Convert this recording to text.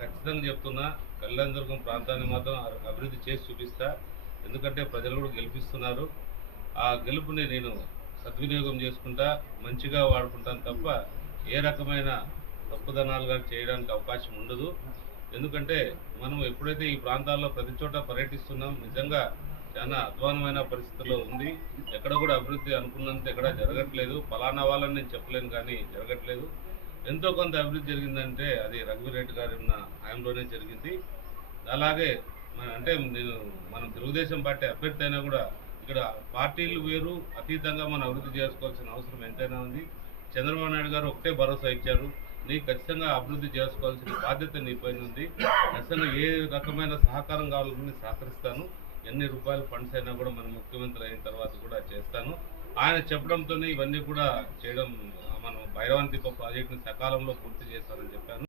ఖచ్చితంగా చెప్తున్నా, కళ్యాణదుర్గం ప్రాంతాన్ని మాత్రం అభివృద్ధి చేసి చూపిస్తా. ఎందుకంటే ప్రజలు కూడా గెలిపిస్తున్నారు. ఆ గెలుపుని నేను సద్వినియోగం చేసుకుంటా, మంచిగా వాడుకుంటాను తప్ప ఏ రకమైన తప్పుదనాలు గాని చేయడానికి అవకాశం ఉండదు. ఎందుకంటే మనం ఎప్పుడైతే ఈ ప్రాంతాల్లో ప్రతి చోట పర్యటిస్తున్నాం, నిజంగా చాలా అధ్వానమైన పరిస్థితుల్లో ఉంది. ఎక్కడ కూడా అభివృద్ధి అనుకున్నంత ఎక్కడ జరగట్లేదు. పలానా వాళ్ళని నేను చెప్పలేను కానీ జరగట్లేదు. ఎంతో కొంత అభివృద్ధి జరిగిందంటే అది రఘువీరెడ్డి గారి ఉన్న హయాంలోనే జరిగింది. అలాగే అంటే మనం తెలుగుదేశం పార్టీ అభ్యర్థి అయినా కూడా ఇక్కడ పార్టీలు వేరు, అతీతంగా మనం అభివృద్ధి చేసుకోవాల్సిన అవసరం ఎంతైనా ఉంది. చంద్రబాబు నాయుడు గారు ఒకటే భరోసా ఇచ్చారు, నీకు ఖచ్చితంగా అభివృద్ధి చేసుకోవాల్సిన బాధ్యత నీ పైన ఉంది. ఖచ్చితంగా ఏ రకమైన సహకారం కావాలని సహకరిస్తాను. ఎన్ని రూపాయల ఫండ్స్ అయినా కూడా మనం ముఖ్యమంత్రి అయిన తర్వాత కూడా చేస్తాను. ఆయన చెప్పడంతోనే ఇవన్నీ కూడా చేయడం, మనం భైరవాంతిప్ప ప్రాజెక్టుని సకాలంలో పూర్తి చేస్తానని చెప్పాను.